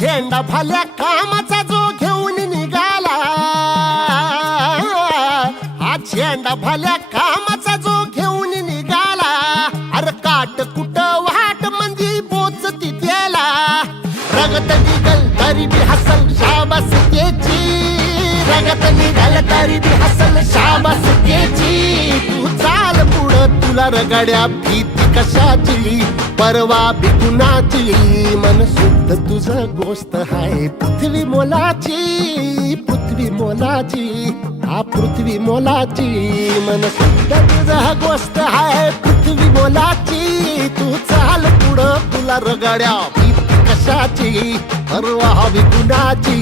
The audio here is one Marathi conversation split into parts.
झेंडा भल्या कामाचा जो घेऊन निघाला, हा झेंडा भल्या कामाचा जो घेऊन निघाला, अरे काट कुट वाट मंदी पोचती त्याला, रगत निघल तरी बी हसल शाबास त्याची, रगत निघल तरी बी हसल शाबास त्याची. तू चाल पुढं तुला रगड्या भीती कशाची, परवा बी कुणाची, मन शुद्ध तुझं गोष्ट हाय पृथ्वी मोलाची, पृथ्वी मोलाची, हा पृथ्वी मोलाची, मन शुद्ध तुझं गोष्ट हाय पृथ्वी मोलाची. तू चाल पुढं तुला रगड्या भीती कशाची, परवा बी कुणाची.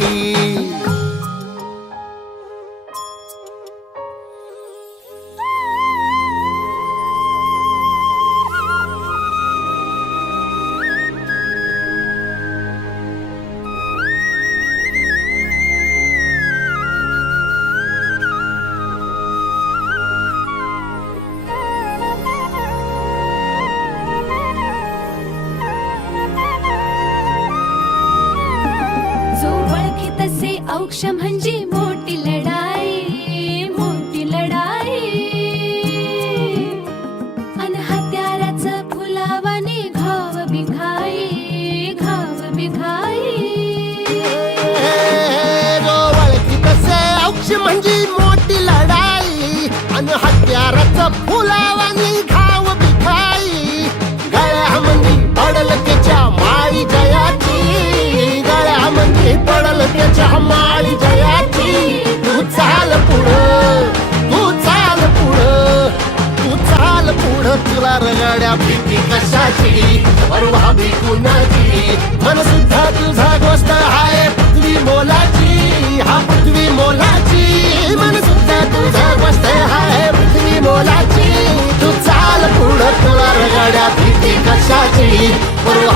औक्ष म्हणजे मोठी लढाई, मोठी लढाई, अन हत्याराचं फुलावाने घाव बिघाई, घाव बिघाई. औक्ष म्हणजे मोठी लढाई अन हत्याराचं फुलावाने घाव बिघाई. गळ्यामध्ये पडल त्याच्या माळी जयाची, गळ्यामध्ये पडल त्याच्या माळी जयाची. तू चाल पुढं, तू चाल पुढं, तू चाल पुढं, तुला रगड्या भीती कशाची, परवा बी कुणाची. मन सुद्धा तुझा गोष्ट हाय पृथ्वी मोलाची, हा पृथ्वी मोलाची, मन सुद्धा तुझा गोष्ट हाय पृथ्वी मोलाची. तू चाल पुढं तुला रगड्या भीती कशाची, परवा